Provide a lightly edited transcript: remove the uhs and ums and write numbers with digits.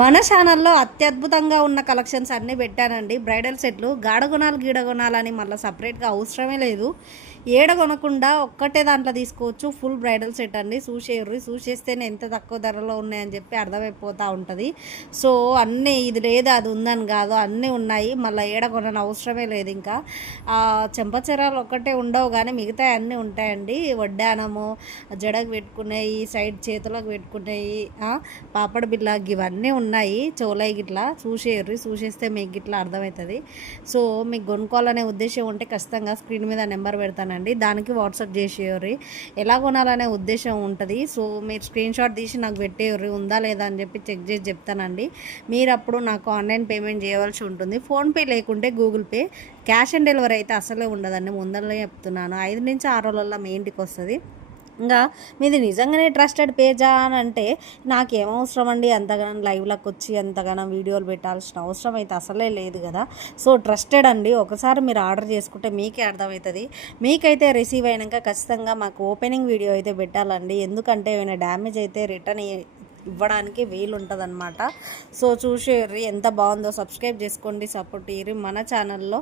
మన ఛానల్లో అత్యద్భుతంగా ఉన్న కలెక్షన్స్ అన్నీ పెట్టానండి. బ్రైడల్ సెట్లు గాఢగుణాలు గీడగుణాలని మళ్ళీ సపరేట్గా అవసరమే లేదు. ఏడ కొనకుండా ఒక్కటే దాంట్లో తీసుకోవచ్చు. ఫుల్ బ్రైడల్ సెట్ అండి. చూసేస్తేనే ఎంత తక్కువ ధరలో ఉన్నాయని చెప్పి అర్థమైపోతూ ఉంటుంది. సో అన్నీ ఇది లేదు అది ఉందని కాదు, అన్నీ ఉన్నాయి. మళ్ళీ ఏడ కొనని అవసరమే లేదు. ఇంకా చెంపచెరాలు ఒక్కటే ఉండవు కానీ మిగతా అన్నీ ఉంటాయండి. వడ్డానము, జడకు పెట్టుకునేవి, సైడ్ చేతులకు పెట్టుకునేవి, పాపడ బిల్ల ఇవన్నీ ఉన్నాయి. చోలై గిట్లా చూసేస్తే మీకు గిట్లా అర్థమవుతుంది. సో మీకు కొనుక్కోవాలనే ఉద్దేశం ఉంటే ఖచ్చితంగా స్క్రీన్ మీద నెంబర్ పెడతానండి, దానికి వాట్సాప్ చేసేయర్రి. ఎలా కొనాలనే ఉద్దేశం ఉంటుంది. సో మీరు స్క్రీన్ షాట్ తీసి నాకు పెట్టేయర్రి, ఉందా లేదా అని చెప్పి చెక్ చేసి చెప్తానండి. మీరు అప్పుడు నాకు ఆన్లైన్ పేమెంట్ చేయవలసి ఉంటుంది. ఫోన్పే లేకుంటే Google pay. Cash on delivery అయితే అసలే ఉండదండి, ముందరనే చెప్తున్నాను. 5 నుంచి 6 రోజుల్లో మీ ఇంటికి వస్తుంది. ఇంకా మీది నిజంగానే ట్రస్టెడ్ పేజా అని అంటే నాకేమవసరం అండి, అంతగానో లైవ్లోకి వచ్చి అంతగానో వీడియోలు పెట్టాల్సిన అవసరం అయితే అసలే లేదు కదా. సో ట్రస్టెడ్ అండి. ఒకసారి మీరు ఆర్డర్ చేసుకుంటే మీకే అర్థమవుతుంది. మీకైతే రిసీవ్ అయినాక ఖచ్చితంగా మాకు ఓపెనింగ్ వీడియో అయితే పెట్టాలండి. ఎందుకంటే ఏమైనా డ్యామేజ్ అయితే రిటర్న్ ఇవ్వడానికి వీలు ఉంటుందన్నమాట. సో చూసేర్రి ఎంత బాగుందో. సబ్స్క్రైబ్ చేసుకోండి, సపోర్ట్ ఇయ్యి మన ఛానల్లో.